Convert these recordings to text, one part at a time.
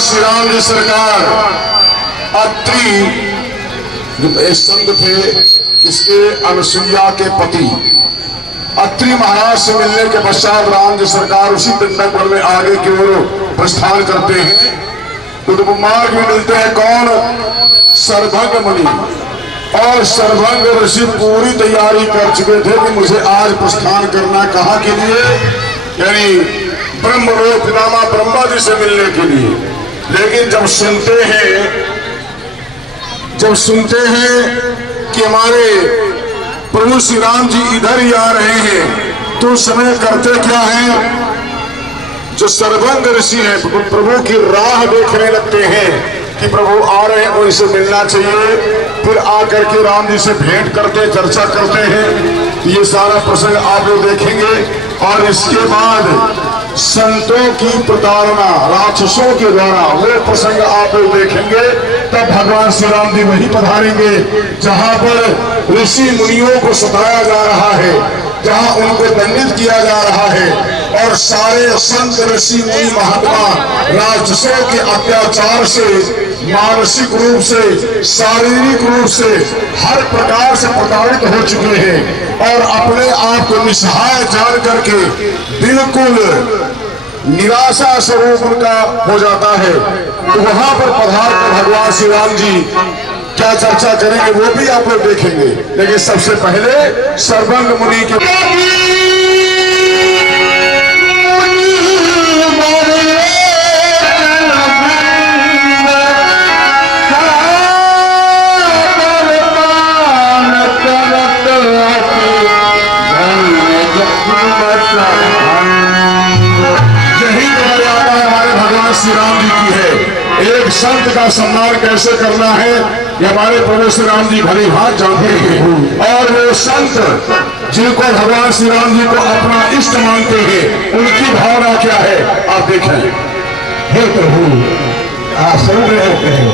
श्री राम जी सरकार अत्रि संत थे, किसके? अनसुईया के पति अत्रि महाराज से मिलने के पश्चात राम जी सरकार उसी पिंडक वन में आगे की ओर प्रस्थान करते हैं। तो मार्ग में मिलते हैं कौन? सर्वभंग मुनि। और सर्वभंग ऋषि पूरी तैयारी कर चुके थे कि मुझे आज प्रस्थान करना, कहाँ के लिए? यानी ब्रह्मलोक पितामह ब्रह्मा जी से मिलने के लिए। लेकिन जब सुनते हैं कि हमारे प्रभु श्री राम जी इधर ही आ रहे हैं, तो उस समय करते क्या हैं? जो सर्वभंग ऋषि हैं प्रभु की राह देखने लगते हैं कि प्रभु आ रहे हैं, उनसे मिलना चाहिए। फिर आकर के राम जी से भेंट करते, चर्चा करते हैं। ये सारा प्रसंग आप लोग देखेंगे। और इसके बाद संतों की प्रताड़ना राक्षसों के द्वारा वो प्रसंग आप लोग देखेंगे। तब भगवान श्री राम जी वहीं पधारेंगे जहां पर ऋषि मुनियों को सताया जा रहा है, जहां उनको दंडित किया जा रहा है, और सारे संत ऋषि मुनि महात्मा राक्षसों के अत्याचार से मानसिक रूप से, शारीरिक रूप से हर प्रकार से प्रताड़ित हो चुके हैं और अपने आप को निस्सहाय जान करके बिल्कुल निराशा स्वरूप उनका हो जाता है। तो वहां पर पधार कर भगवान श्री राम जी क्या चर्चा करेंगे वो भी आप लोग देखेंगे, लेकिन सबसे पहले सर्वंग मुनि के श्री राम जी की है। एक संत का सम्मान कैसे करना है ये हमारे प्रभु श्री राम जी भली भांति जानते हैं। और वो संत जिनको भगवान श्री राम जी को अपना इष्ट मानते हैं उनकी भावना क्या है आप देखें। हे प्रभु आप सुन रहे हैं,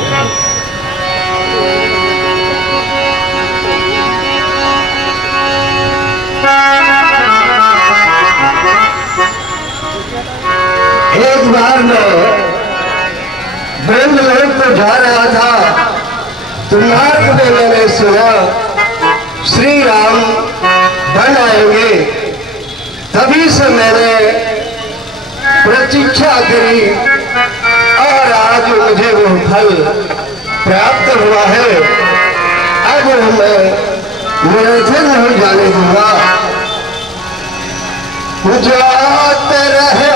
एक बार मैं ब्रह्मलोक को जा रहा था तो मार्ग में मैंने सुना श्री राम बन आएंगे। तभी से मैंने प्रतीक्षा करी और आज मुझे वो फल प्राप्त हुआ है। अब मैं निरंतर नहीं जाने दूंगा। जाते रहे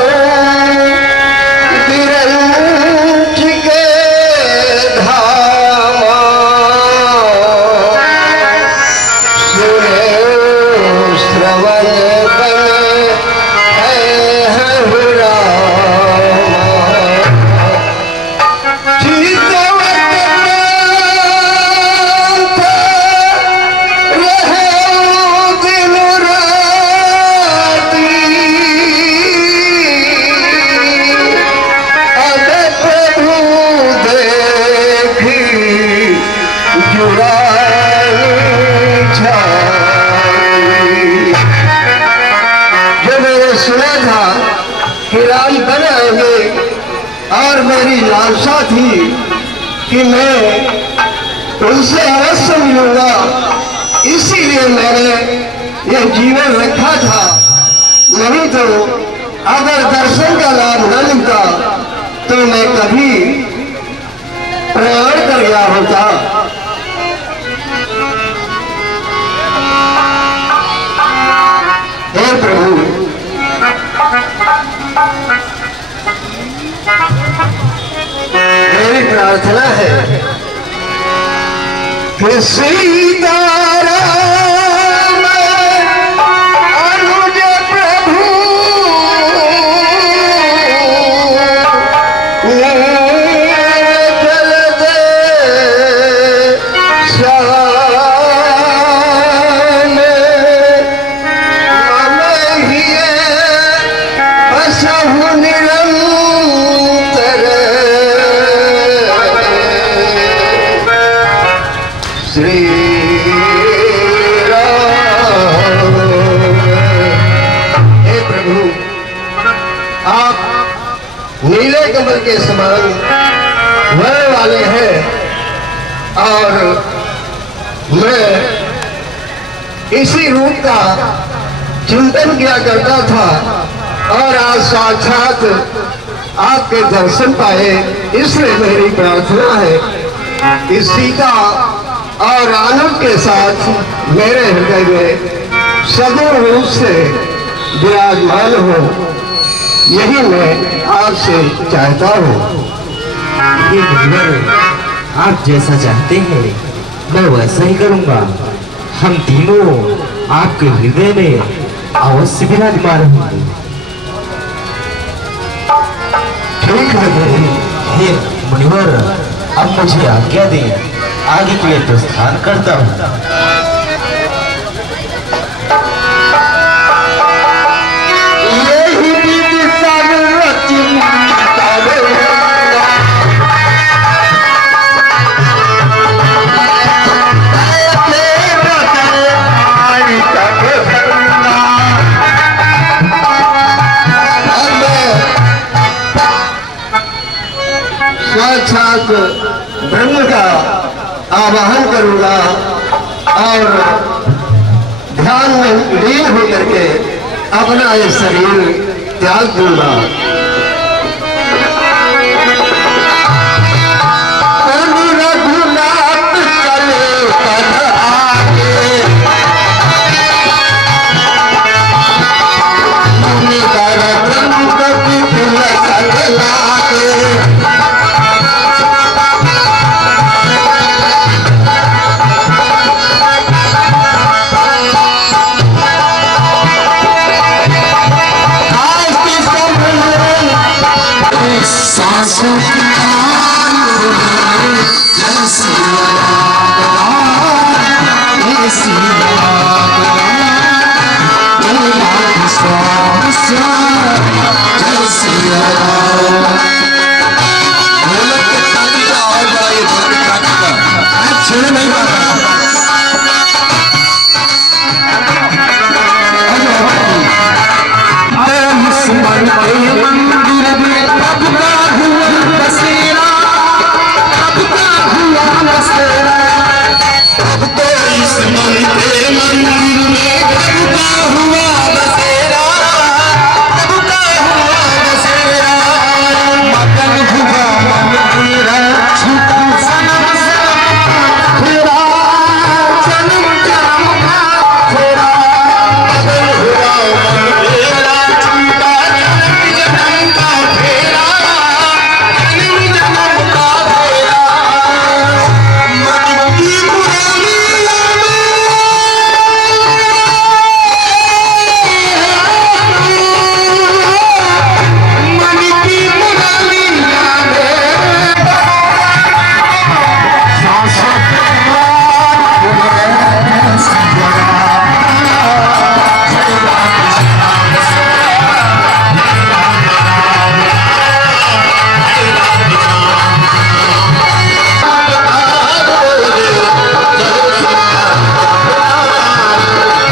और मेरी लालसा थी कि मैं उनसे अवश्य मिलूंगा, इसीलिए मैंने यह जीवन रखा था। नहीं तो अगर दर्शन का लाभ न मिलता तो मैं कभी प्रयाण कर गया होता। हे प्रभु मेरी प्रार्थना है कि सीताराम अनुज प्रभु जल दे श्याम मन हिए बसहु निरंतर श्री राम। हे प्रभु आप नीले कमल के समान वर्ण वाले हैं और मैं इसी रूप का चिंतन किया करता था और आज साक्षात आपके दर्शन पाए, इसलिए मेरी प्रार्थना है कि सीता और आनंद के साथ मेरे हृदय में सदैव रूप से विराजमान हो, यही मैं आपसे चाहता हूँ। ये मुनिवर आप जैसा चाहते हैं मैं वैसा ही करूँगा। हम तीनों आपके हृदय में अवश्य विराजमान होंगे। ठीक है प्रभु। हे मुनिवर अब मुझे आज्ञा दें, आगे के लिए प्रस्थान करता हूँ। साक्षात ब्रह्म का आवाहन करूंगा और ध्यान में लीन होकर के अपना ये शरीर त्याग दूंगा।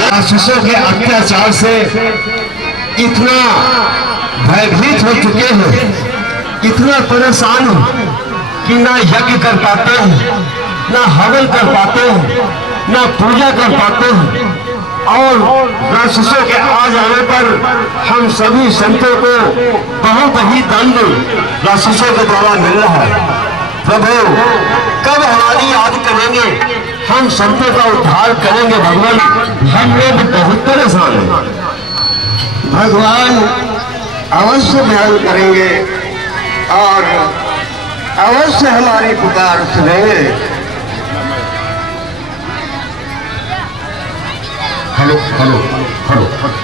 राक्षसों के अत्याचार से इतना भयभीत हो चुके हैं, इतना परेशान हो कि ना यज्ञ कर पाते हैं, ना हवन कर पाते हैं, ना पूजा कर पाते हैं। और राक्षसों के आ जाने पर हम सभी संतों को बहुत ही दंड राक्षसों के द्वारा मिल रहा है। प्रभु कब हमारी याद करेंगे, हम संतों का उद्धार करेंगे भगवान। हम लोग बहुत परेशान हैं। भगवान अवश्य ध्यान करेंगे और अवश्य हमारी पुकार सुनेंगे। हेलो हेलो हेलो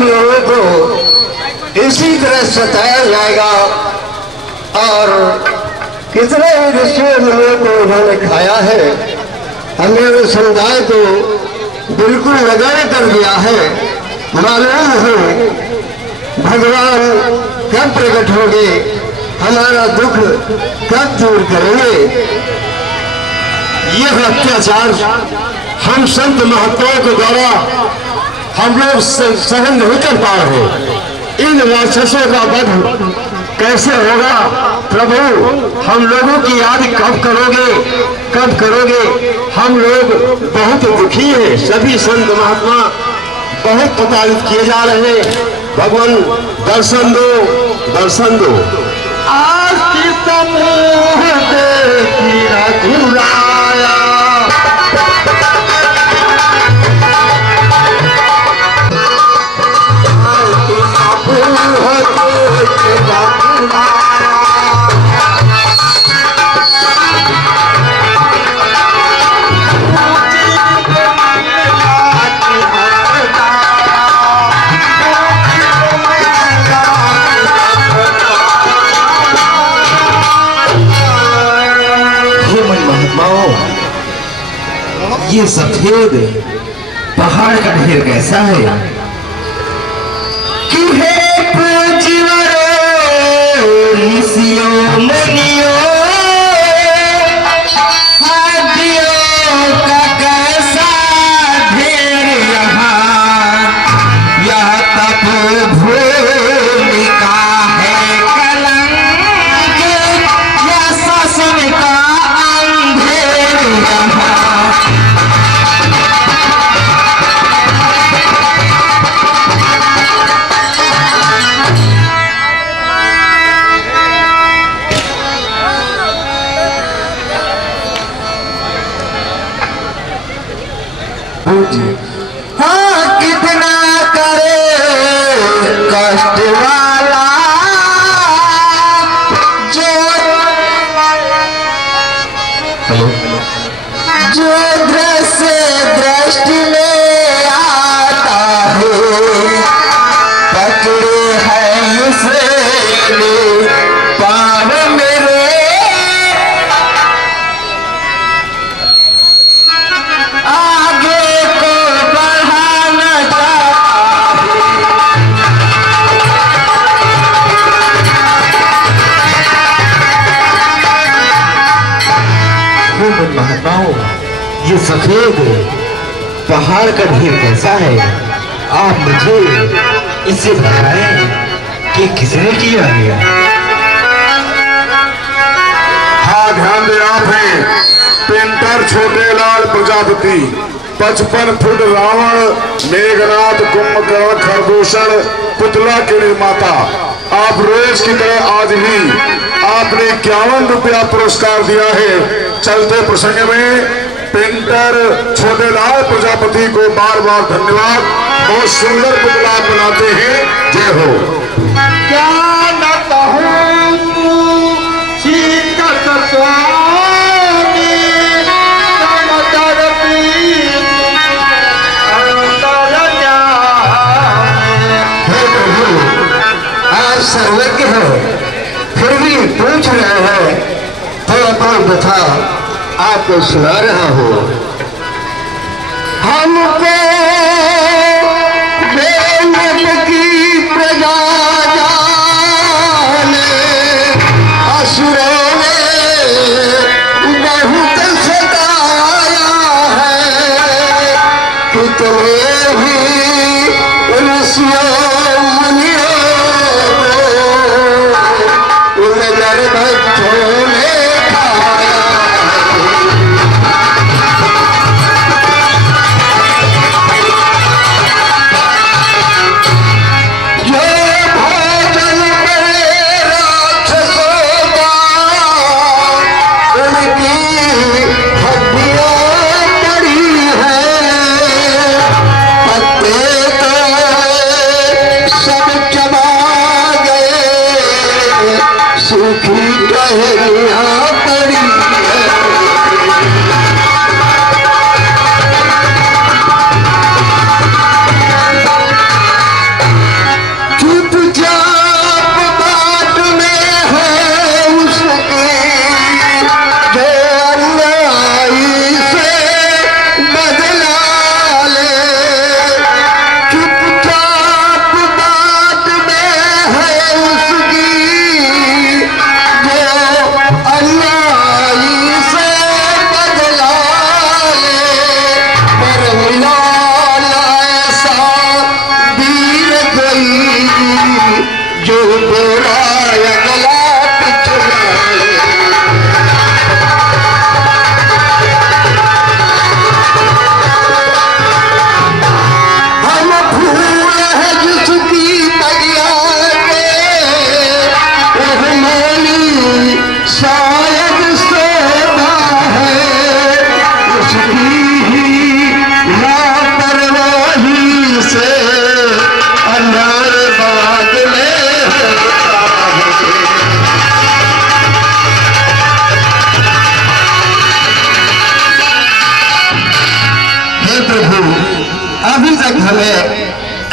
तुम लोगों को इसी तरह सताया जाएगा और कितने ही ऋषि मुनियों को उन्होंने खाया है। हमारे समुदाय को बिल्कुल नगण्य कर दिया है। मालूम हो भगवान कब प्रकट होंगे, हमारा दुख कब दूर करेंगे। यह अत्याचार हम संत महात्माओं के द्वारा हम लोग सहन नहीं कर पा रहे। इन राक्षसों का वध कैसे होगा प्रभु, हम लोगों की याद कब करोगे। हम लोग बहुत दुखी हैं। सभी संत महात्मा बहुत प्रताड़ित किए जा रहे हैं। भगवान दर्शन दो। आज की समूह देखी रघुराया, ये सफेद पहाड़ का ढेर कैसा है कि हे पूज्यवरो ऋषियों मुनियों, हाथियों का कैसा ढेर यहाँ, यह तपोभूमि का है कलंक, यह शासन का अंधेर यहाँ। हाँ कितना करे कष्ट वाला जो दृष्टि में आता है, पकड़े है उसे पाव मेरे, आगे को बढ़ाना चाहता है। महात्माओं, ये सफेद पहाड़ का ढेर कैसा है, आप मुझे इसे बताएं कि किसने किया है। हाँ ध्यान दे, आप हैं पेंटर छोटे लाल प्रजापति, 55 फुट रावण, मेघनाथ, कुंभकर्ण, खरदूषण, पुतला के निर्माता। आप रोज की तरह आज ही आपने 51 रुपया पुरस्कार दिया है। चलते प्रसंग में पेंटर छोटे लाल प्रजापति को बार बार धन्यवाद। बहुत सुंदर पुतला बनाते हैं। जय हो। क्या न कहूँ शीतल स्वामी, समदर प्रीत अंतर जाने। हे प्रभु, आप सर्वज्ञ हो, फिर भी पूछ रहे हैं तो अपनी कथा आपको सुना रहा हूँ। हमको बेनत की प्रजा जाने, असुरों ने बहुत सताया है, कितने भी ऋषियों मुनियों को नजर बच्चों ने खाया।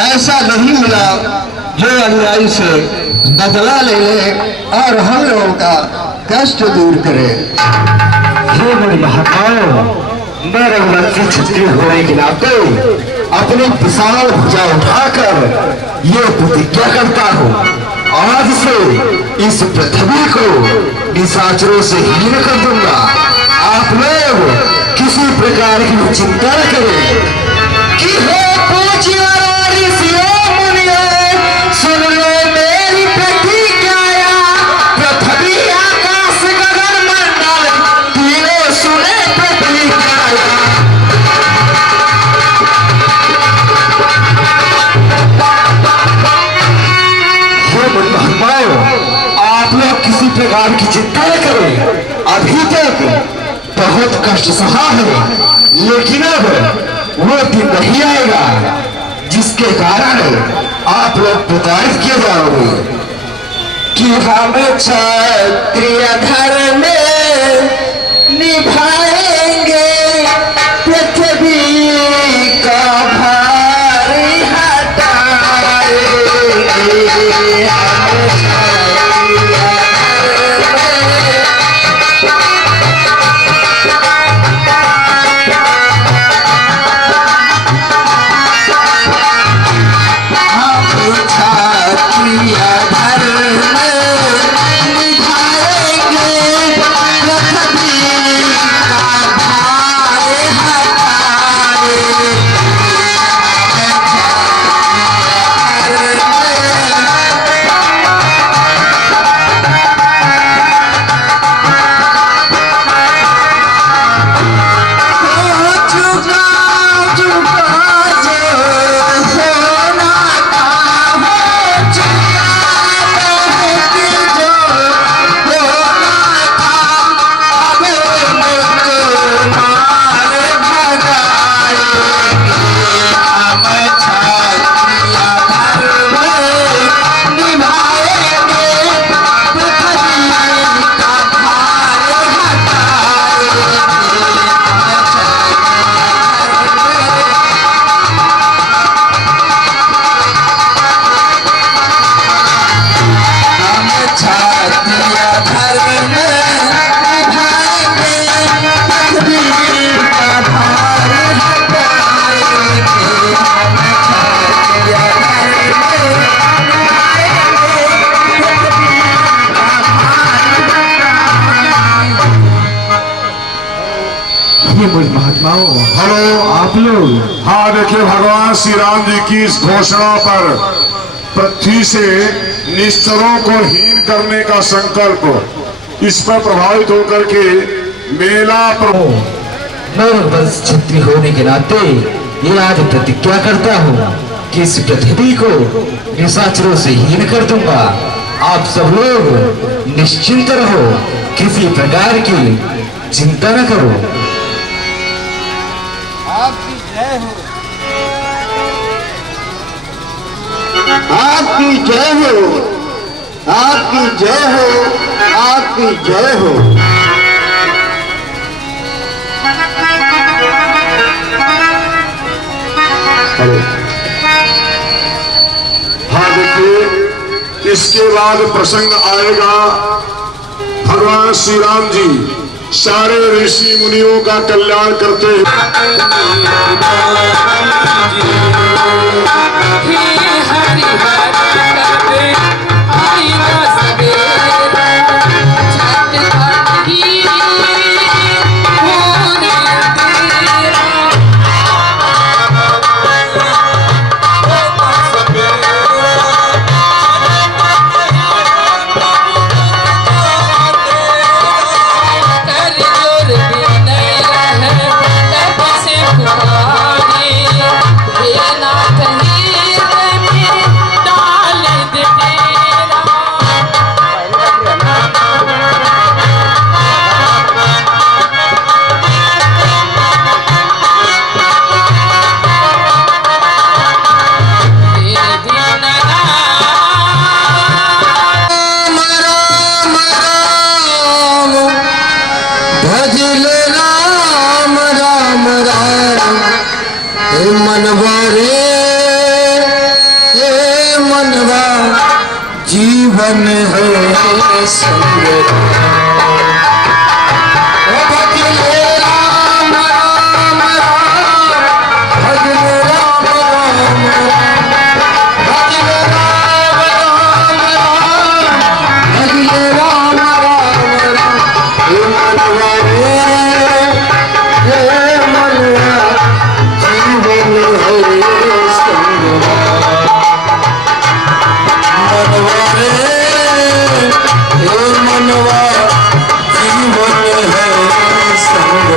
ऐसा नहीं मिला जो अन्यायी से बदला ले ले और हम लोगों का कष्ट दूर करे। हे मेरे महात्माओं, मैं रघुवंशी क्षत्रिय होने के नाते अपनी विशाल भुजा उठाकर ये प्रतिज्ञा करता हूँ, आज से इस पृथ्वी को निशाचरों से हीन कर दूंगा। आप लोग किसी प्रकार की चिंता न करें कि हे पूज्य ऋषियों मुनियों, सुन लो मेरी प्रतिज्ञा। पृथ्वी आकाश गगन मंडल तीनों सुने प्रतिज्ञा। आप लोग किसी प्रकार की चिंता न करें। अभी तक बहुत कष्ट सहा है, लेकिन अब वो दिन नहीं आएगा जिसके कारण आप लोग प्रताड़ित किए जाओगे कि हम क्षत्रिय धर्म निभाएंगे, पृथ्वी का भार हटाएंगे। महात्माओं, हेलो आप लोग। हाँ देखिए, भगवान श्री राम जी की इस घोषणा पर पृथ्वी से निश्चरों को हीन करने का संकल्प, इस पर प्रभावित होकर के मेला मैं वंश क्षत्रिय होने के नाते ये आज प्रतिज्ञा करता हूँ कि इस पृथ्वी को निशाचरों से हीन कर दूंगा। आप सब लोग निश्चिंत रहो, किसी प्रकार की चिंता न करो। आपकी जय हो, आपकी जय हो, आपकी जय हो, आपकी जय हो। हाँ देखिए, इसके बाद प्रसंग आएगा भगवान श्री राम जी सारे ऋषि मुनियों का कल्याण करते Yeah. जीवन है संग भजले राम राम राम भजले राम राम भजले राम राम राम भजले राम राम राम हे मनवा हे मनवा जीवन है संग मनवा हे मनवा जीवन है संग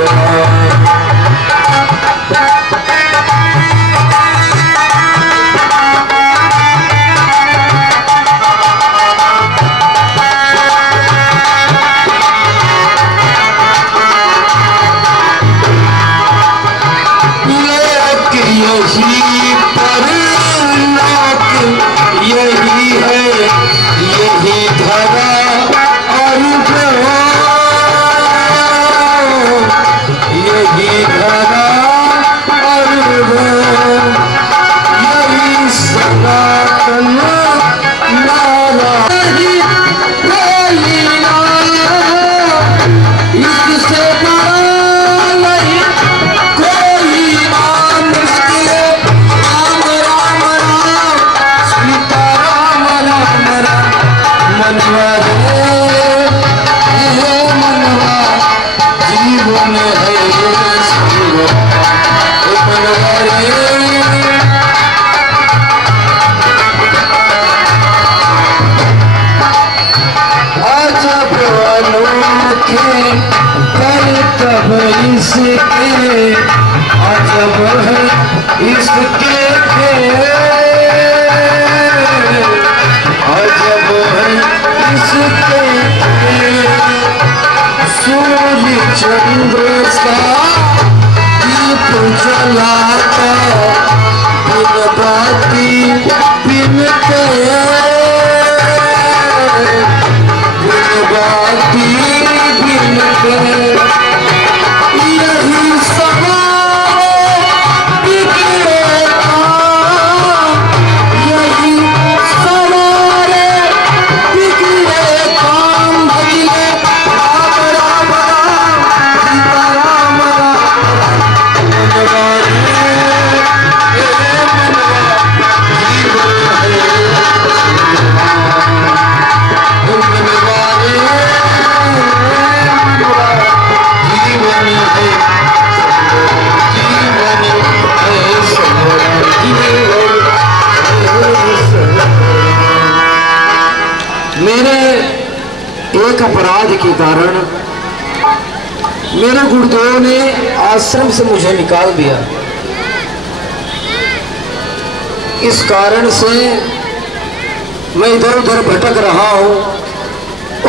यही पर यही है यही धरा और यही धरा और यही सनातन नारा इससे बड़ा नहीं कोई नाम मुश्किल राम राम राम सीता राम राम राम मनवा हे मनवा जीवन है संग मनवा अजब अनोखे कर तब इसके अजब है इसके अजब है इसके सूर्य चंद्र सा दीप जलाता बिन बाती बिन के बिन बाती बिन के यही सवारे बिगड़े काम यही सवारे बिगड़े काम भजले राम राम राम सीता राम राम मनवा हे मनवा जीवन है मनवा जीवन है मेरे एक अपराध के कारण मेरे गुरुदेव ने आश्रम से मुझे निकाल दिया। इस कारण से मैं इधर उधर भटक रहा हूँ,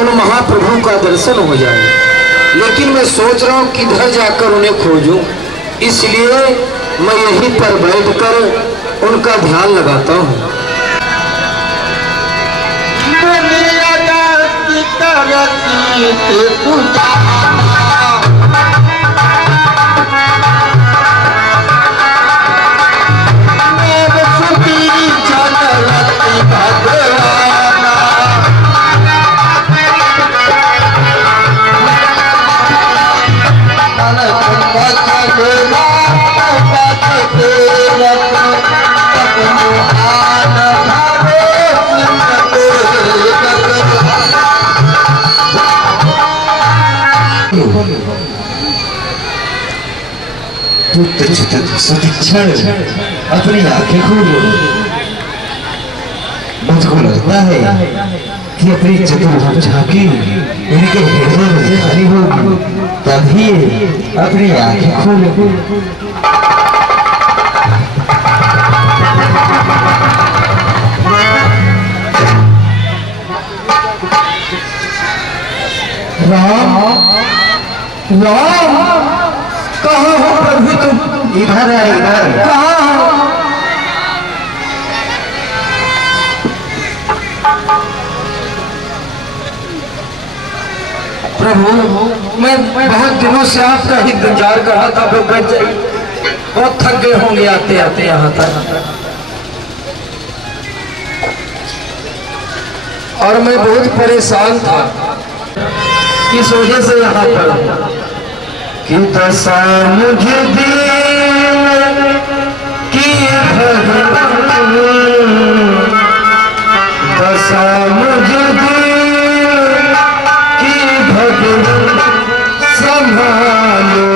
उन महाप्रभु का दर्शन हो जाए, लेकिन मैं सोच रहा हूँ किधर जाकर उन्हें खोजूं। इसलिए मैं यहीं पर बैठकर उनका ध्यान लगाता हूँ। क्षण अपनी आंखें खोल, मुझको लगता है कि अपनी चतुर झांकी इनके हृदय में जारी होगी, तभी अपनी आंखें खोल। राम राम कहाँ हो प्रभु तुम? इधर है, इधर। कहाँ हो? प्रभु मैं बहुत दिनों से आपका ही इंतजार कर रहा था, बैठ जाइए, बहुत थक गए होंगे आते आते यहाँ तक। और मैं बहुत परेशान था, इस वजह से यहाँ पर कि दशा मुझे दीन की भगवान, दशा मुझे दीन की भगवान संभालो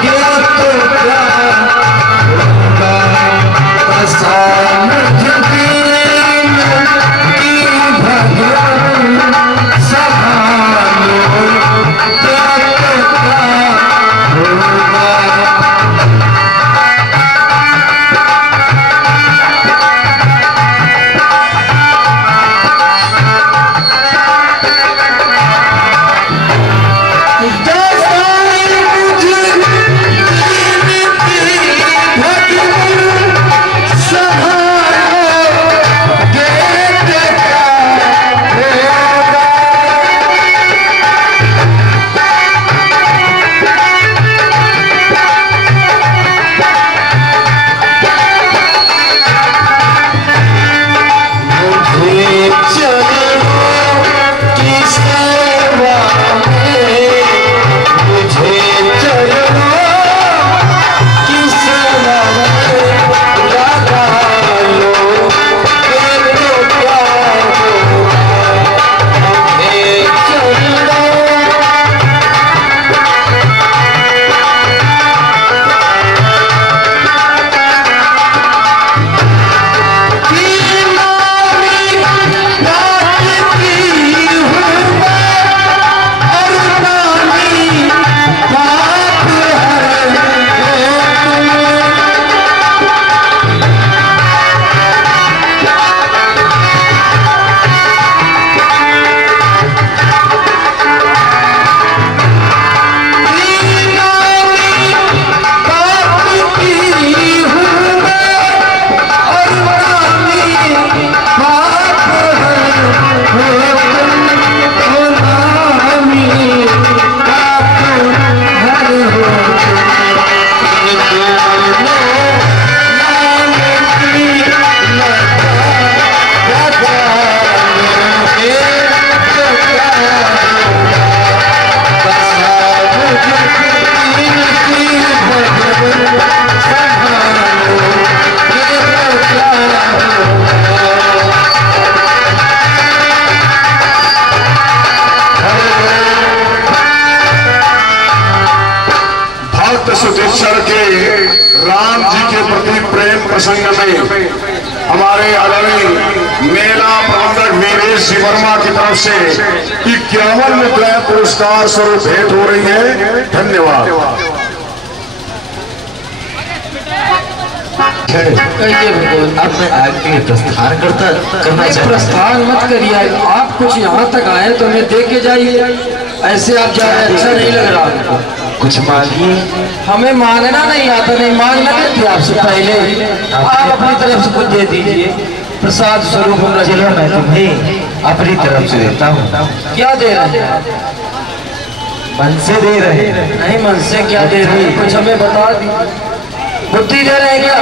क्या तो क्या होगा, दशा मुझे दीन की भगवान संभालो क्या तो क्या होगा। सुधीक्षर के राम जी के प्रति प्रेम प्रसंग में हमारे आदरणीय मेला प्रबंधक वीरेश जी वर्मा की तरफ से 51 मुद्राएं पुरस्कार स्वरूप भेंट हो रही है। धन्यवाद। अब मैं आगे प्रस्थान करना चाहता। प्रस्थान मत करिए, आप कुछ यहाँ तक आए तो मैं दे के जाइए, ऐसे आप जा रहे अच्छा नहीं लग रहा। कुछ मांगिए। हमें मांगना नहीं आता, नहीं मांगना नहीं थी आपसे पहले, आप अपनी तरफ से कुछ दे दीजिए प्रसाद स्वरूप। चलो मैं तुम्हें अपनी तरफ से देता हूँ। क्या दे रहे हैं? मन से दे रहे हैं। नहीं, मन से क्या दे रहे हैं कुछ हमें बता दी। बुद्धि दे रहे हैं क्या?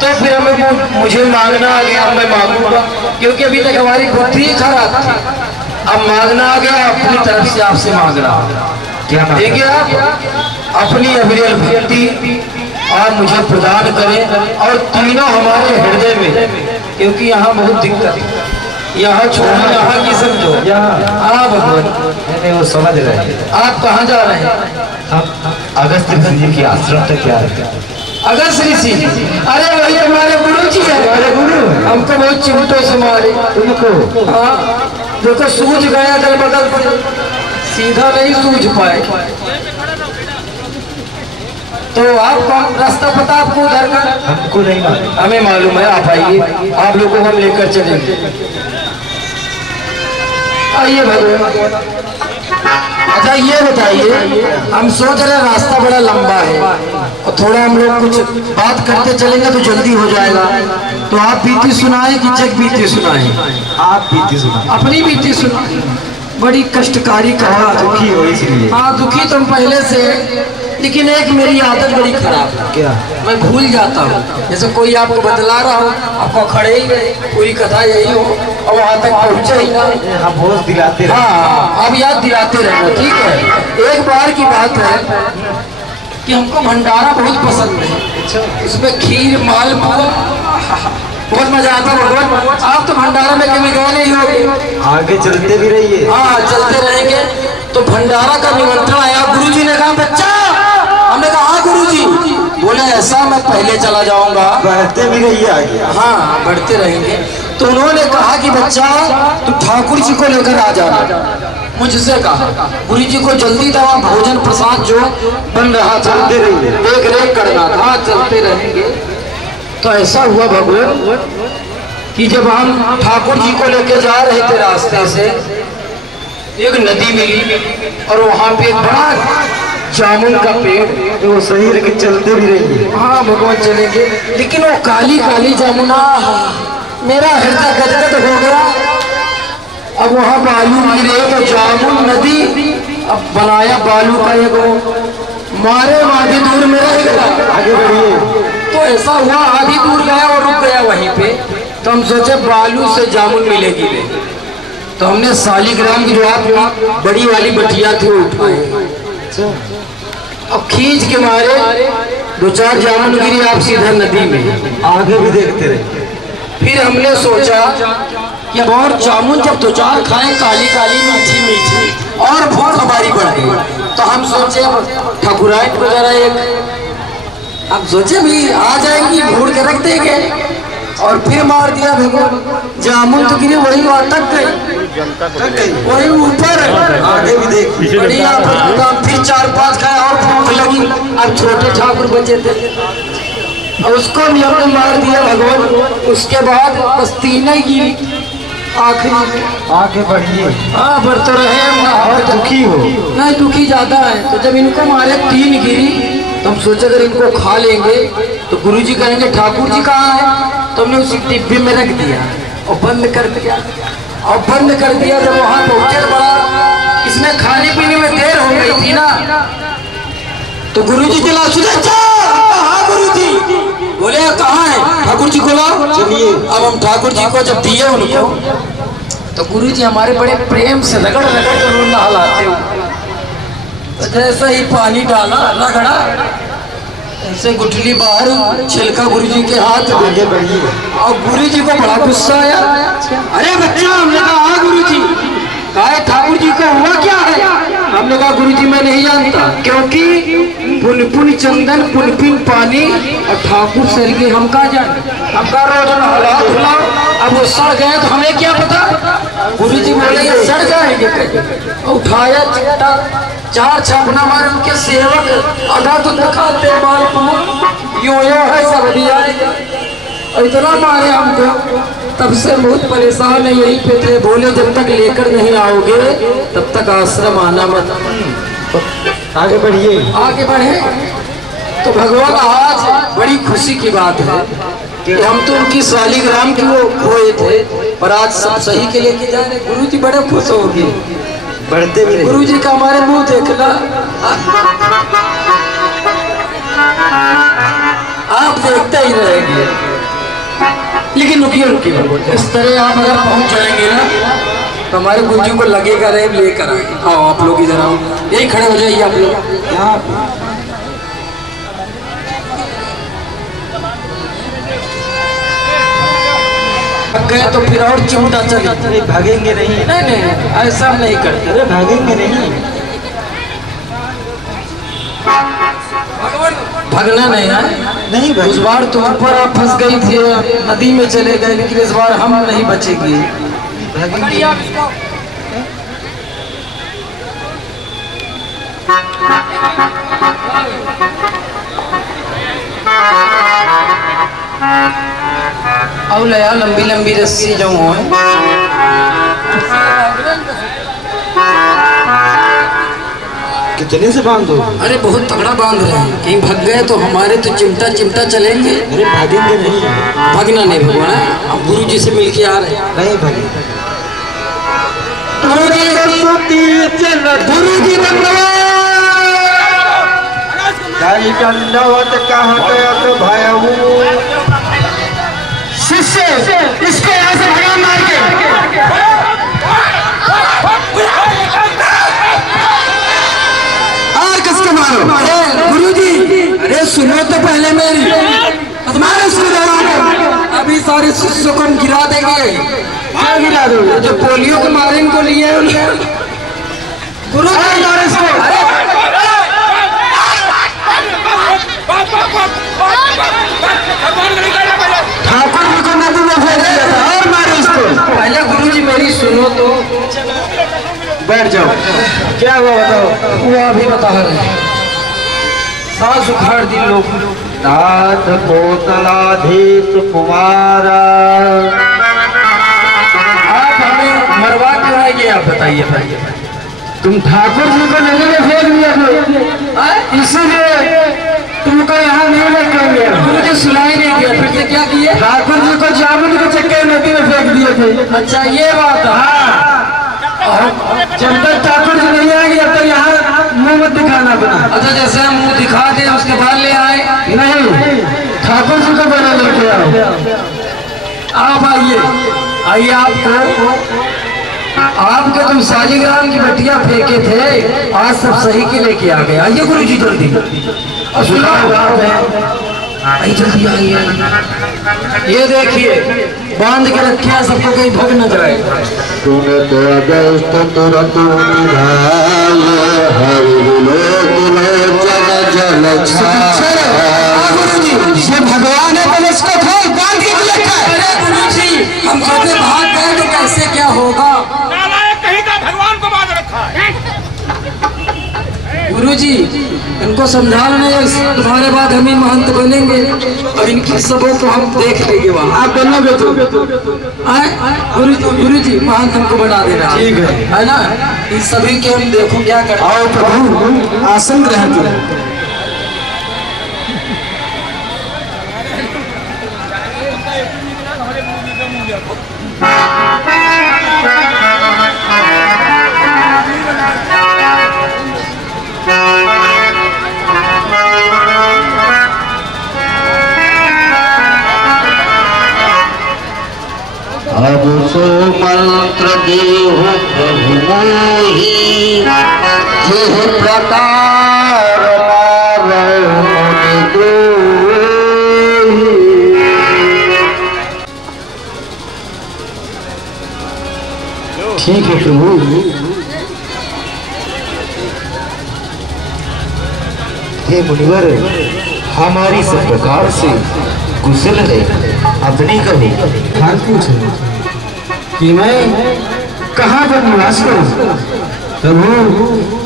तो फिर हमें मुझे मांगना आ गया, अब मैं मांगूंगा, क्योंकि अभी तक हमारी बुद्धि ही खराब थी। अब मांगना आ गया, अपनी तरफ से आपसे मांग रहा। क्या देखिए आप अपनी अविरल भक्ति आप मुझे प्रदान करें, और तीनों हमारे हृदय में, क्योंकि यहाँ बहुत दिक्कत है। यहाँ छोड़ो, यहाँ की समझो। हाँ भगवान, वो समझ रहे हैं। आप कहाँ जा रहे हैं? हम अगस्त ऋषि जी के आश्रम तक जा रहे हैं। अगस्त ऋषि? अरे वही हमारे गुरु जी है। हमारे गुरु हमको बहुत चिमटों से मारे तुमको। हाँ देखो, सूझ गया दल बदल से, सीधा नहीं सूझ पाए। तो आपका रास्ता पता आपको उधर का? हमको नहीं मालूम। हमें मालूम है, आप आइए, आप लोगों को हम लेकर चलेंगे। आइए भगवान। अच्छा ये बताइए, हम सोच रहे रास्ता बड़ा लंबा है और थोड़ा हम लोग कुछ बात करते चलेंगे तो जल्दी हो जाएगा। तो आप बीती सुनाए कि जग बीती सुनाए? आप बीती सुना। अपनी बीती सुनाए। बड़ी कष्टकारी कहा, दुखी हो इसलिए। हाँ दुखी तुम पहले से, लेकिन एक मेरी आदत बड़ी खराब है। क्या? मैं भूल जाता हूँ। जैसे कोई आपको बतला रहा हो, आपको खड़े ही गए, पूरी कथा यही हो और वहाँ तक पहुँचे ही ना। हम बहुत दिलाते रहे। हाँ, आप याद दिलाते रहना, ठीक है। एक बार की बात है कि हमको भंडारा बहुत पसंद है। उसमें खीर मालपुआ बहुत मजा आता है। भगवान, आप तो भंडारा में कभी गए नहीं होगे। आगे चलते भी रहिए। हाँ, चलते रहेंगे। तो भंडारा का निमंत्रण आया। गुरुजी ने कहा बच्चा, हमने कहा हाँ गुरुजी। बोले ऐसा, मैं पहले चला जाऊंगा। बढ़ते भी रहिए आगे। हाँ, बढ़ते रहेंगे। तो उन्होंने कहा कि बच्चा तू ठाकुर जी को लेकर आ जाना। मुझसे कहा गुरु जी को जल्दी था, भोजन प्रसाद जो बन रहा था देख रेख करना था। चलते रहेंगे। तो ऐसा हुआ भगवान कि जब हम ठाकुर जी को लेकर जा रहे थे, रास्ते से एक नदी मिली और वहाँ पे एक बड़ा जामुन का पेड़। वो सही, लेकिन चलते भी रहिए। हाँ भगवान, चलेंगे। लेकिन वो काली काली जामुना, मेरा हृदय गदगद हो गया। अब वहाँ बालू गिरे तो जामुन नदी अब बनाया बालू का एक मारे आधी दूर में रह गया। आगे बढ़िए। तो ऐसा हुआ, आधी दूर गया और रुक गया वहीं पे। तो हम सोचे बालू से जामुन मिलेगी ले। तो हमने सालीग्राम की जो आप बड़ी वाली बटिया थी उठाई और खींच के मारे 2-4 जामुन गिरी आप सीधा नदी में। आगे भी देखते रहे। फिर हमने सोचा कि अब और जामुन जब 2-4 खाएं, काली काली मीठी मीठी, और भूख हमारी बढ़ गई। तो हम सोचे ठाकुराइन को जरा एक, अब सोचे भी आ जाएंगी, भूड़ के रख देंगे। और फिर मार दिया भगवान। जामुन तो गिरी, वही अटक गई, वही ऊपर। आगे भी देखिए। बढ़िया काम। फिर 4-5 खाए और भूख लगी। अब छोटे ठाकुर बचे थे और उसको भी हमने मार दिया भगवान। उसके बाद बस 3 ही गिरी आखिरी में। आगे बढ़िए। हाँ, बढ़ते रहे हम। और दुखी हो। नहीं, दुखी ज्यादा है। तो जब इनको मारे 3 गिरी तो हम सोचे अगर इनको खा लेंगे तो गुरुजी कहेंगे ठाकुर जी कहाँ है। तो हमने उसी डिब्बे में रख दिया और बंद कर दिया। और बंद कर दिया। जब वहां पहुंचे, बड़ा इसमें खाने पीने में देर हो गई थी ना। तो गुरुजी चला, सुधा हाँ गुरुजी। बोले कहाँ है? ठाकुर जी को लाओ। चलिए। अब हम ठाकुर जी को जब दिए उनको, तो गुरुजी हमारे बड़े प्रेम से रगड़ रगड़ कर नहलाते हुए, तो जैसे ही पानी डाला, रगड़ा, ऐसे गुठली बाहर, छिलका गुरुजी के हाथ में। आगे बढ़िए। और गुरुजी को बड़ा गुस्सा आया। अरे बच्चा, हमने कहा हाँ गुरुजी। कहा ठाकुर जी को हुआ क्या है? हमने कहा गुरुजी मैं नहीं जानता, क्योंकि पुन चंदन पुन पानी और ठाकुर सर के हम कहा जाए। हम कहा रोज नहला धुलाओ। अब वो सड़ गए तो हमें क्या पता। गुरुजी बोले ये सड़ जाएंगे। और उठाया चिट्टा, 4 छापना मारे। उनके सेवक आधा तो दिखाते मालपुआ यो है सब दिया। और इतना मारे हमको, तब से बहुत परेशान है। यहीं पे थे। बोले जब तक लेकर नहीं आओगे तब तक आश्रम आना मत। आगे बढ़िए। आगे बढ़े। तो भगवान, आज बड़ी खुशी की बात है कि हम तो उनकी सालीग्राम की वो खोए थे, पर आज सब सही के लेके जा रहे। गुरु जी बड़े खुश हो गए। बढ़ते भी गुरु जी का हमारे मुंह देखना, आप देखते ही रहेंगे। लेकिन रुकिए, इस तरह आप अगर पहुंच जाएंगे ना तो हमारे गुरु जी को लगेगा रहे लेकर आए। आओ आप लोग इधर आओ, यही खड़े हो जाइए आप लोग यहाँ पे। गए तो फिर और चिमटा चले। भागेंगे नहीं। नहीं, ऐसा हम नहीं करते। अरे भागेंगे नहीं। भागना नहीं है। नहीं उस बार तो ऊपर आप फंस गई थी, नदी में चले गए, लेकिन इस बार हम नहीं बचेंगे। अब लया लंबी लंबी रस्सी जो हो कितने से बांधो? अरे बहुत तगड़ा बांध रहे हैं। कहीं भाग गए तो हमारे तो चिमटा चिमटा चलेंगे। अरे भागेंगे नहीं। भागना नहीं भगवान, हम गुरु जी से मिल के आ रहे हैं। नहीं भागेंगे। गुरु जी कई दंडवत कहत भयऊ। शिष्य इसके यहाँ से भगा मार के। और किसको मारो? गुरुजी, अरे सुनो तो पहले मेरी। तुम्हारे अभी सारे शिष्यों को हम गिरा देंगे। क्या गिरा दो? जो पोलियो के मारे को लिए गुरु ठाकुर जी को नदी में फेंक दिया था और मारे इसको। पहले गुरुजी मेरी सुनो तो। बैठ जाओ। क्या हुआ बताओ? वो अभी बता रहे सास उखाड़ दी लोग। नाथ कोतलाधीश कुमारा। आप हमें मरवा क्यों नहीं गए? आप बताइए। तुम ठाकुर जी को नदी में फेंक दिया थे, इसीलिए तुमको यहाँ नहीं रखेंगे। मुझे सुनाई नहीं दिया, फिर से क्या किए? ठाकुर जी को जामुन के चक्कर नदी में फेंक दिए थे। अच्छा ये बात है। हाँ, जब तक ठाकुर जी नहीं आएंगे तब तक यहाँ मुंह मत दिखाना अपना। अच्छा जैसे हम मुंह दिखा दे उसके बाद ले आए? नहीं, ठाकुर जी को बना लेके आओ। आप आइए आपके तुम शालिग्राम की बटिया फेंके थे, आज सब सही के लेके आ गए। आइए गुरु जी जल्दी। और आइए जल्दी आइए। ये देखिए बांध के रखे हैं, सबको कहीं भग न जाए। सुनत अगस्त तुरत ये भगवान है तो इसको खोल बांध के रखा है। अरे गुरु जी हम सोचे भाग गए तो कैसे क्या होगा? कहीं का भगवान को बांध रखा है। गुरु जी इनको समझाना नहीं, तुम्हारे बाद हम ही महंत बनेंगे और इनकी सबों को हम देख लेंगे वहाँ। आप बनोगे तो गुरु जी महंत हमको बना देना। ठीक है ना? इन सभी के हम देखो क्या करते। आओ प्रभु आसन ग्रहण करें। अब सो मंत्र देहु प्रभु मोहि, जिह प्रकार मारौ मुनि द्रोही। ठीक है प्रभु। हे मुनिवर, हमारी सब प्रकार से कुशल है, अपनी कहे। हाल पूछो कि मैं कहाँ पर निवास करूं? प्रभु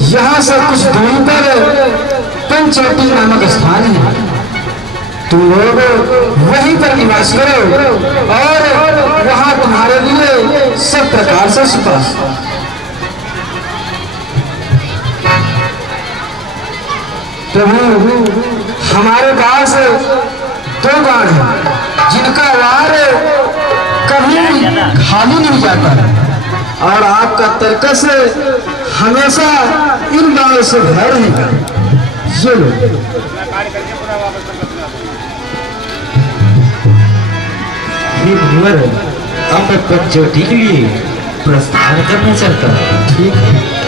यहाँ से कुछ दूरी पर पंचवटी नामक स्थान है, तुम लोग वहीं पर निवास करो और वहाँ तुम्हारे लिए सब प्रकार से सुखा। प्रभु हमारे पास दो बाण हैं जिनका वार कभी खाली नहीं जाता और आपका तर्कस हमेशा इन बाणों से भय रहेगा। ये लो। हे मुनिवर, अब मैं पंचवटी के लिए प्रस्थान करना चाहता हूँ। ठीक है।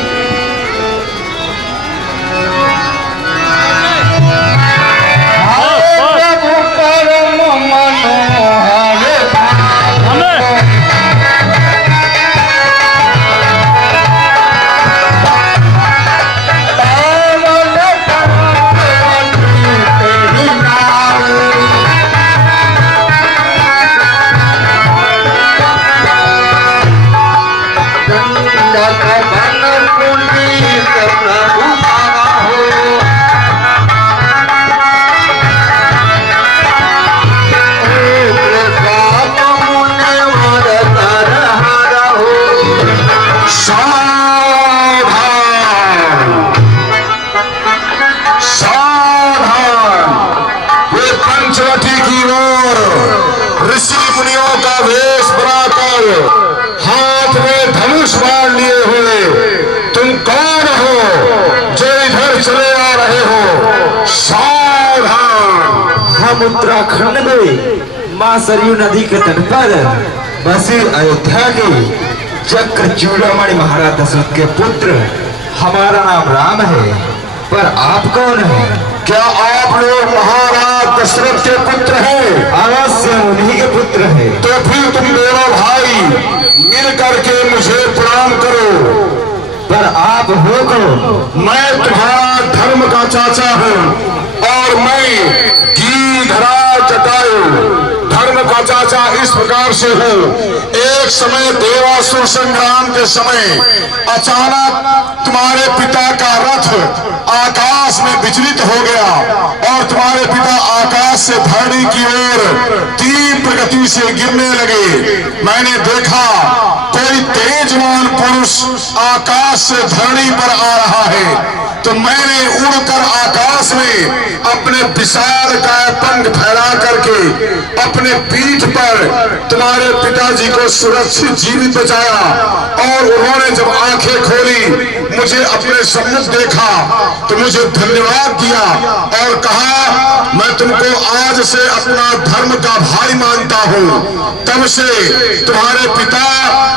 कौन हो जो इधर चले आ रहे हो? उत्तराखंड में मां सरयू नदी के तट पर बसे अयोध्या के चक्र चूड़ामणि महाराज दशरथ के पुत्र हमारा नाम राम है, पर आप कौन है? क्या आप लोग महाराज दशरथ के पुत्र हैं? अवश्य हम उन्हीं के पुत्र हैं। तो फिर तुम दोनों भाई मिल करके मुझे प्रणाम करो। पर आप हो कौन? मैं तुम्हारा धर्म का चाचा हूँ और मैं गिरिधरा जटायु धर्म का चाचा इस प्रकार से हूँ। एक समय देवासुर संग्राम के समय अचानक तुम्हारे पिता का रथ आकाश में विचलित हो गया और तुम्हारे पिता आकाश से धरती की ओर तीव्र गति से गिरने लगे। मैंने देखा कोई तेजवान पुरुष आकाश से धरती पर आ रहा है, तो मैंने उड़कर आकाश में अपने विशाल काय पंख फैला करके अपने पीठ पर तुम्हारे पिताजी को सुरक्षित जीवित बचाया। और उन्होंने जब आंखें खोली, मुझे अपने सम्मुख देखा तो मुझे धन्यवाद दिया और कहा मैं तुमको आज से अपना धर्म का भाई मानता हूँ। तब से तुम्हारे पिता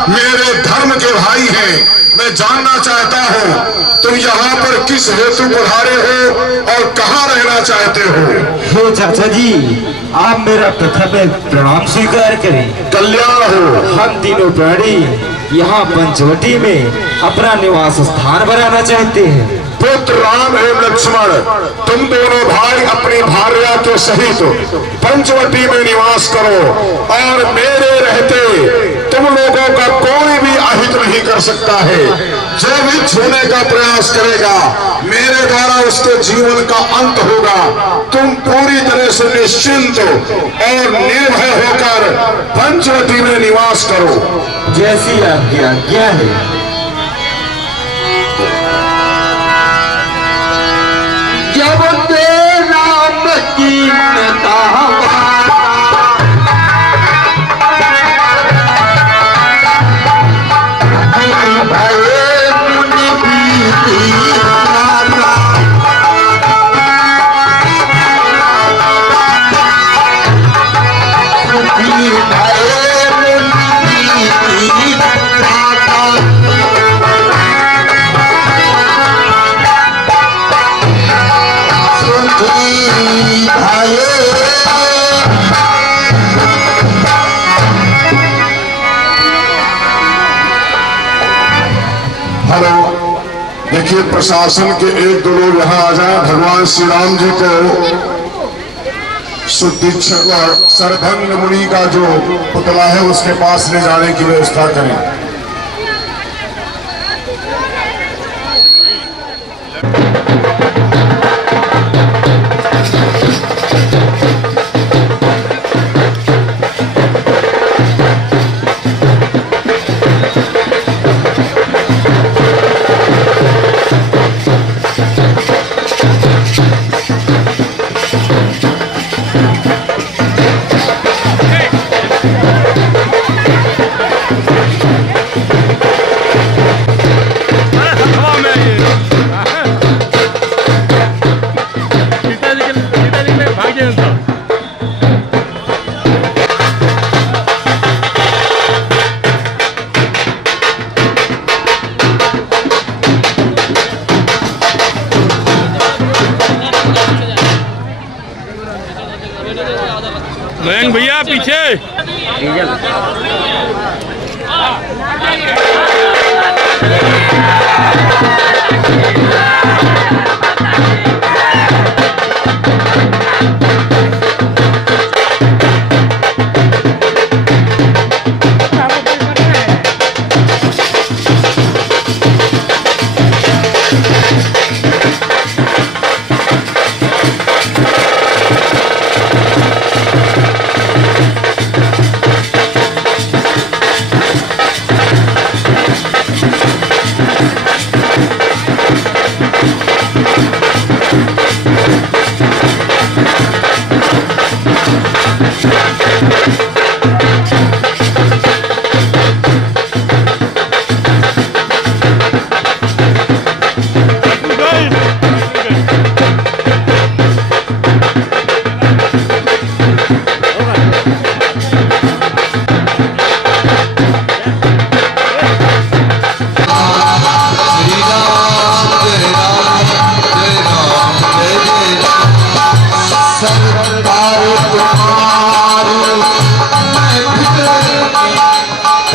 मेरे धर्म के भाई हैं। मैं जानना चाहता हूँ तुम यहाँ पर किस हेतु पधारे हो और कहाँ रहना चाहते हो? हे चाचा जी, आप मेरा प्रथम प्रणाम स्वीकार करें। कल्याण हो। हम तीनों प्राणी यहाँ पंचवटी में अपना निवास स्थान बनाना चाहते हैं। पुत्र राम एवं लक्ष्मण, तुम दोनों भाई अपनी भार्या के सहित पंचवटी में निवास करो और मेरे रहते तुम लोगों का कोई भी अहित नहीं कर सकता है। जो भी छूने का प्रयास करेगा मेरे द्वारा उसके जीवन का अंत होगा। तुम पूरी तरह से निश्चिंत और निर्भय होकर पंचवटी में निवास करो। जैसी आपकी आज्ञा है। जब राम की हेलो, देखिए प्रशासन के एक दो लोग यहाँ आ जाए। भगवान श्री राम जी को सुदीक्षक और सरभंग मुनि का जो पुतला है उसके पास ले जाने की व्यवस्था करें। मयंक भैया पीछे।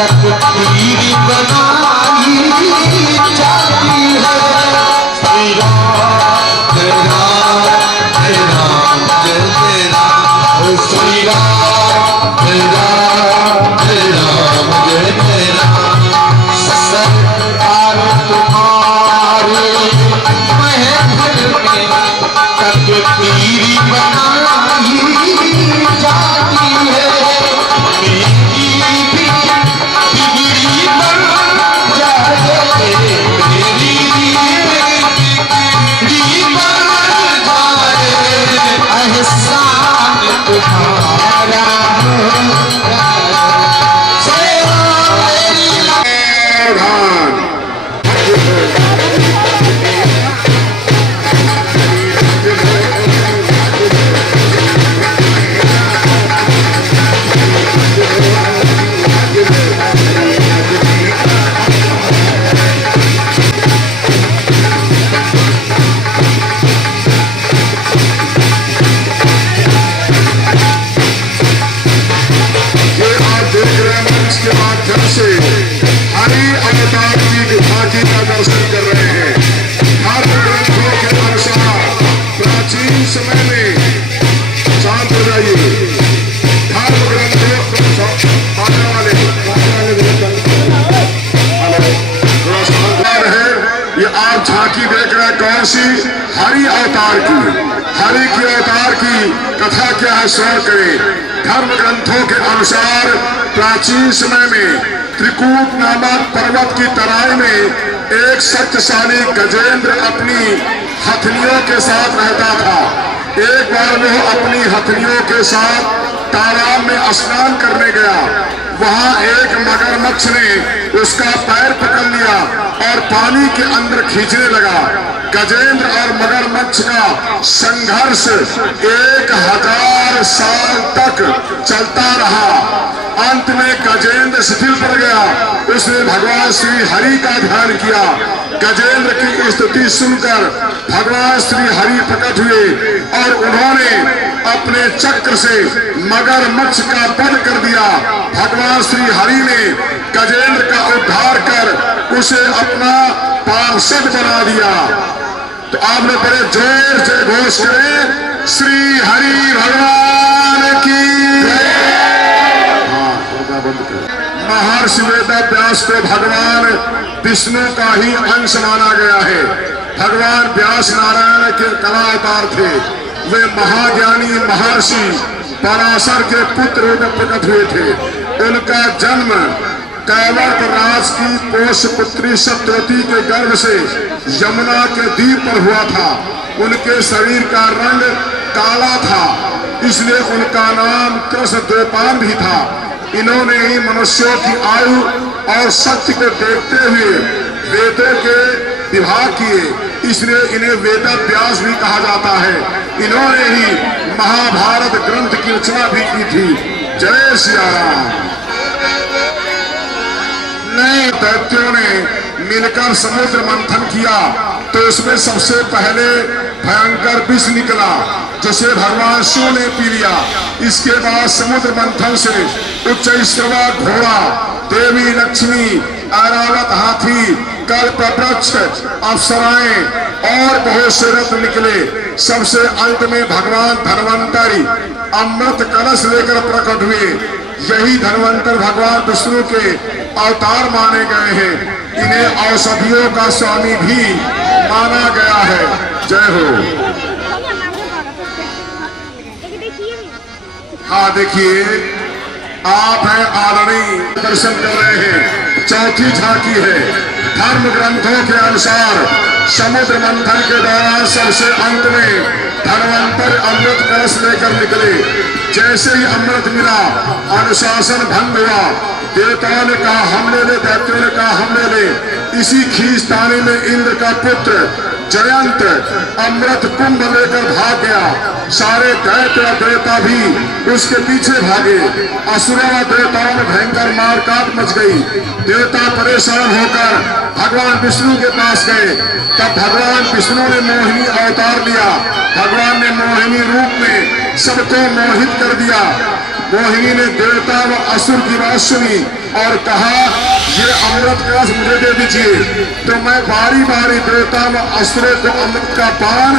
तकदीर बनाई जाती है। श्री राम जय राम जय राम जय राम, श्री राम जय राम जय राम जय राम। सरकार तुम्हारे महल में तकदीर बनाई जाती है। मेरी भी बिगड़ी बन जाए, मेरी बिगड़ी बन जाए, एहसान तुम्हारा झांकी देख रहे हैं कौन सी? हरि अवतार की। हरि के अवतार की कथा क्या है श्रवण करें। धर्म ग्रंथों के अनुसार प्राचीन समय में त्रिकूट नामक पर्वत की तराई में एक शक्तिशाली गजेंद्र अपनी हथनियों के साथ रहता था। एक बार वह अपनी हथनियों के साथ तालाब में स्नान करने गया। वहां एक मगरमच्छ ने उसका पैर पकड़ लिया और पानी के अंदर खींचने लगा। गजेंद्र और मगरमच्छ का संघर्ष 1000 साल तक चलता रहा। अंत में गजेंद्र शिथिल पड़ गया। उसने भगवान श्री हरि का ध्यान किया। गजेंद्र की स्तुति सुनकर भगवान श्री हरि प्रकट हुए और उन्होंने अपने चक्र से मगरमच्छ का वध कर दिया। भगवान श्री हरि ने गजेंद्र का उद्धार कर उसे अपना पार्षद बना दिया। तो आपने बड़े जोर से घोष करें, श्री हरि भगवान की। महर्षि वेदव्यास को भगवान विष्णु का ही अंश माना गया है। भगवान व्यास नारायण के कला अवतार थे। वे महाज्ञानी महर्षि पराशर के पुत्र रूप में प्रकट हुए थे। उनका जन्म कैवर्त राज की पोष पुत्री सत्यवती के गर्भ से यमुना के द्वीप पर हुआ था। उनके शरीर का रंग काला था, इसलिए उनका नाम कृष्ण द्वैपायन भी था। इन्होंने ही मनुष्यों की आयु और शक्ति को देखते हुए वेदों के विभाग किए, इसलिए इन्हें वेदव्यास भी कहा जाता है। इन्होंने ही महाभारत ग्रंथ की रचना भी की थी। जय सिया राम। नए दैत्यों ने मिलकर समुद्र मंथन किया तो उसमें सबसे पहले भयंकर विष निकला, जिसे भगवान शिव ने पी लिया। इसके बाद समुद्र मंथन से उच्चैश्रवा घोड़ा, देवी लक्ष्मी, ऐरावत हाथी, कल्पवृक्ष, अप्सराएं और बहुत से रत्न निकले। सबसे अंत में भगवान धन्वंतरी अमृत कलश लेकर प्रकट हुए। यही धन्वंतर भगवान विष्णु के अवतार माने गए हैं। इन्हें औषधियों का स्वामी भी माना गया है। जय हो। हाँ देखिए, आप हैं आदरणीय दर्शन कर रहे हैं। चौथी झांकी है। धर्म ग्रंथों के अनुसार समुद्र मंथन के दौरान सबसे अंत में धन्वंतर अमृत कलश लेकर निकले। जैसे ही अमृत मिला, अनुशासन भंग हुआ। देवताओं ने कहा हम ले ले, दैत्यों ने कहा हम ले ले। इसी खींचतानी में इंद्र का पुत्र जयंत अमृत कुंभ लेकर भाग गया। सारे दैत्य और देवता भी उसके पीछे भागे। असुरों और देवताओं में भयंकर मारकाट मच गई। देवता परेशान होकर भगवान विष्णु के पास गए। तब भगवान विष्णु ने मोहिनी अवतार लिया। भगवान ने मोहिनी रूप में सबको मोहित कर दिया। मोहिनी ने देवता व असुर की बात सुनी और कहा, ये अमृत कलश मुझे दे दीजिए, तो मैं बारी बारी देवता व असुरों को अमृत का पान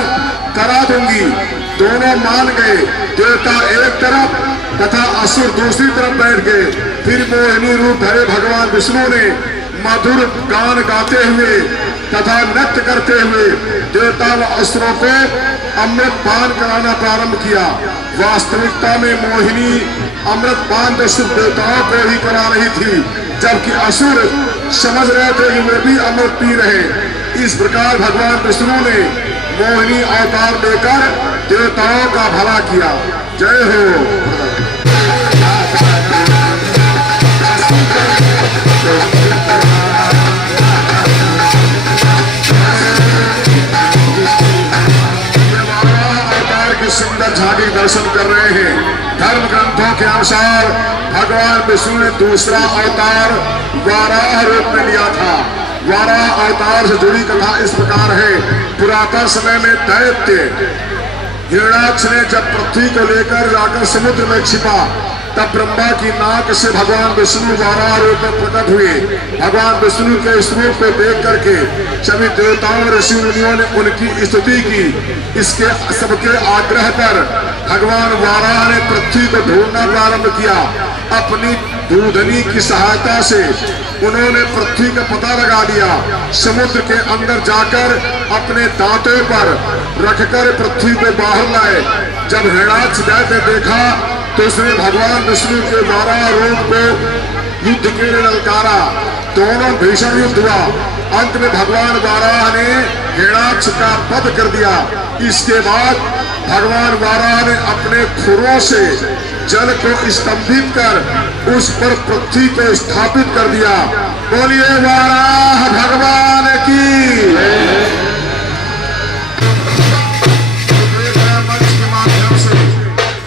करा दूंगी। दोनों मान गए। देवता एक तरफ तथा असुर दूसरी तरफ बैठ गए। फिर मोहिनी रूप धरे भगवान विष्णु ने मधुर गान गाते हुए तथा नृत्य करते हुए देवता व असुरों को अमृत पान कराना प्रारंभ किया। वास्तविकता में मोहिनी अमृत पान तो सिर्फ देवताओं को ही करा रही थी, जबकि असुर समझ रहे थे कि वे भी अमृत पी रहे। इस प्रकार भगवान विष्णु ने मोहिनी अवतार लेकर देवताओं का भला किया। जय हो। सुंदर झांकी दर्शन कर रहे हैं। धर्म ग्रंथों के अनुसार भगवान विष्णु ने दूसरा अवतार वाराह रूप में लिया था। वाराह अवतार से जुड़ी कथा इस प्रकार है। पुरातन समय में दैत्य हिरण्याक्ष ने जब पृथ्वी को लेकर जाकर समुद्र में छिपा, तब ब्रह्मा की नाक से भगवान विष्णु वाराह रूप में प्रकट हुए। भगवान विष्णु के इस रूप को देख करके सभी देवताओं ऋषि मुनियों ने उनकी स्तुति की। इसके सबके आग्रह पर भगवान वाराह ने पृथ्वी को ढूंढना प्रारंभ किया। अपनी दूधनी की सहायता से उन्होंने पृथ्वी का पता लगा लिया। समुद्र के अंदर जाकर अपने दांतों पर रखकर पृथ्वी को बाहर लाए। जब हिरण्याक्ष दैत्य देखा तो उसने भगवान विष्णु के वाराह रूप को युद्ध के लिए ललकारा। दोनों भीषण युद्ध हुआ। अंत में भगवान वाराह ने हिरण्याक्ष का वध कर दिया। इसके बाद भगवान वाराह ने अपने खुरों से जल को स्तंभित कर उस पर पृथ्वी को स्थापित कर दिया। बोलिए वाराह भगवान की।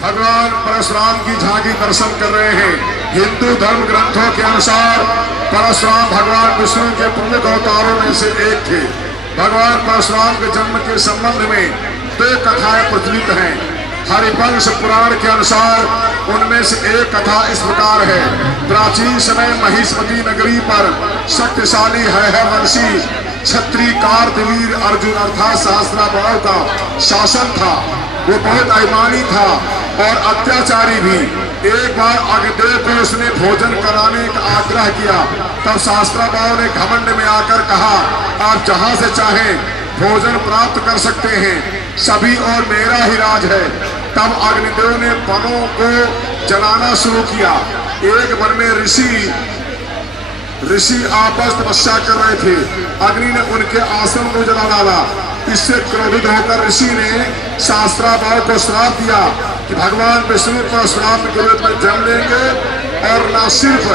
भगवान परशुराम की झांकी दर्शन कर रहे हैं। हिंदू धर्म ग्रंथों के अनुसार परशुराम भगवान विष्णु के प्रमुख अवतारों में से एक थे। भगवान परशुराम के जन्म के संबंध में दो कथाएं प्रचलित हैं। हरिवंश पुराण के अनुसार उनमें से एक कथा इस प्रकार है। प्राचीन समय महिष्मती नगरी पर शक्तिशाली हैहवंशी क्षत्रिय कार्तवीर अर्जुन अर्थात सहस्त्राबाहु का शासन था। वो बहुत अभिमानी था और अत्याचारी भी। एक बार अग्निदेव को उसने भोजन कराने का आग्रह किया। तब सहस्त्राबाहु ने घमंड में आकर कहा, आप जहां से चाहें भोजन प्राप्त कर सकते हैं, सभी और मेरा ही राज है। तब अग्निदेव ने वनों को जलाना शुरू किया। एक वन में ऋषि आपस तपस्या कर रहे थे। अग्नि ने उनके आश्रम को जला डाला। इससे क्रोधित होकर ऋषि ने सहस्त्राबाहु को श्राप दिया कि भगवान विष्णु परशुराम के रूप में जन्म लेंगे और न सिर्फ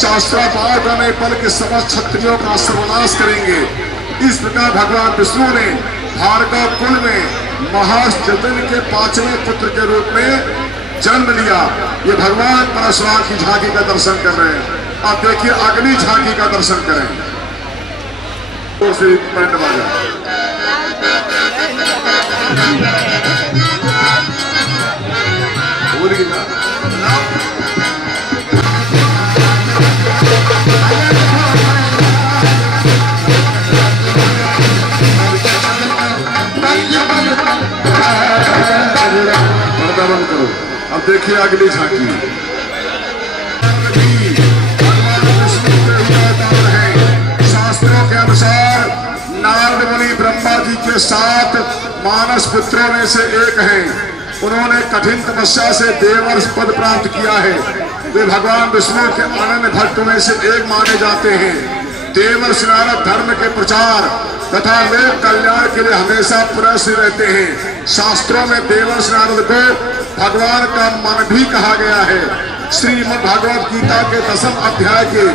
सहस्त्राबाहु का नहीं बल्कि समस्त क्षत्रियों का सर्वनाश करेंगे। इस प्रकार भगवान विष्णु ने भार्गव कुल में महाजतन के 5वें पुत्र के रूप में जन्म लिया। ये भगवान परशुराम की झांकी का दर्शन कर रहे हैं। अब देखिए अगली झांकी का दर्शन करें। बैंड बाजा बंद करो। अब देखिए अगली झांकी। शास्त्रों के अनुसार नारद मुनि ब्रह्मा जी के 7 मानस पुत्रों में से एक हैं। उन्होंने कठिन तपस्या से देवर्ष पद प्राप्त किया है। वे भगवान विष्णु के अनन्य भक्त में से एक माने जाते हैं। देवर्ष नारद धर्म के प्रचार तथा लोक कल्याण के लिए हमेशा प्रयासरत रहते हैं। शास्त्रों में देवर्ष नारद को भगवान का मन भी कहा गया है। श्रीमद् भगवद गीता के 10वें अध्याय के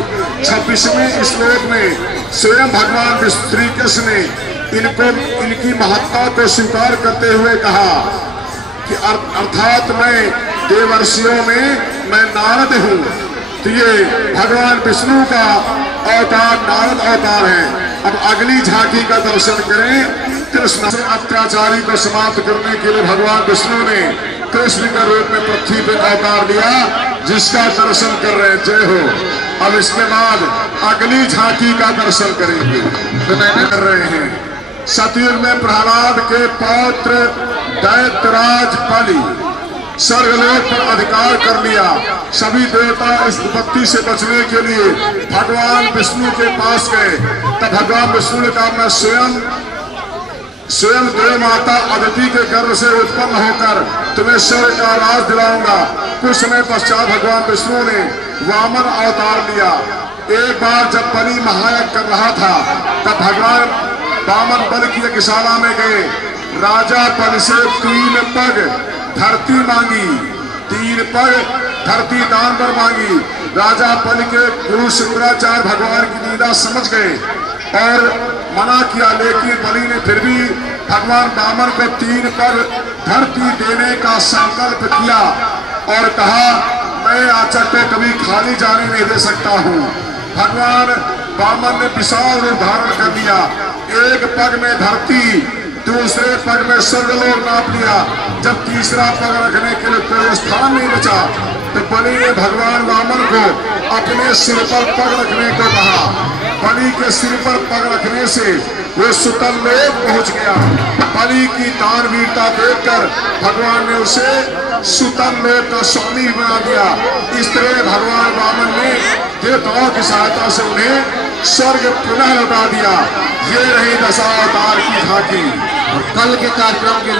26वें श्लोक में स्वयं भगवान श्री कृष्ण ने इनकी महत्ता को स्वीकार करते हुए कहा कि अर्थात मैं देवर्षियों में मैं नारद हूँ। तो ये भगवान विष्णु का अवतार नारद अवतार है। अब अगली झांकी का दर्शन करें। कृष्ण से अत्याचारी को समाप्त करने के लिए भगवान विष्णु ने कृष्ण के रूप में पृथ्वी पे अवतार लिया, जिसका दर्शन कर रहे हैं। जय हो। अब इसके बाद अगली झांकी का दर्शन करेंगे तो मैंने कर रहे हैं। सतयुग में प्रहलाद के पौत्र दैत्यराज बलि स्वर्गलोक पर अधिकार कर लिया। सभी देवता इस विपत्ति से बचने के लिए भगवान विष्णु के पास गए। तब भगवान विष्णु ने कहा, मैं स्वयं देव माता अदिति के गर्भ से उत्पन्न होकर तुम्हें स्वर्ग का राज दिलाऊंगा। कुछ समय पश्चात भगवान विष्णु ने वामन अवतार लिया। एक बार जब बलि महायज्ञ कर रहा था, तब भगवान वामन बलि की यज्ञशाला में गए। राजा बलि से 3 पग धरती मांगी, 3 पग धरती दान पर मांगी। राजा बलि के गुरु शुक्राचार्य भगवान की लीला समझ गए और मना किया, लेकिन बलि ने फिर भी भगवान वामन को 3 पग धरती देने का संकल्प किया और कहा, मैं आचर को कभी खाली जाने नहीं दे सकता हूँ। भगवान वामन ने विशाल रूप धारण कर लिया। एक पग में धरती, दूसरे पग में स्वर्गलोक नाप लिया। जब तीसरा पग रखने के लिए कोई स्थान नहीं बचा, तो बलि ने भगवान वामन को अपने सिर पर पग रखने को कहा। बलि के सिर पर पग रखने से वो सुतल लोक पहुंच गया। बलि की दानवीरता देखकर भगवान ने उसे सुतल लोक का स्वामी बना दिया। इस तरह भगवान वामन ने देवताओं की सहायता से उन्हें स्वर्ग पुनः लौटा दिया। ये रही दशावतार की झांकी। और कल के कार्यक्रम के लिए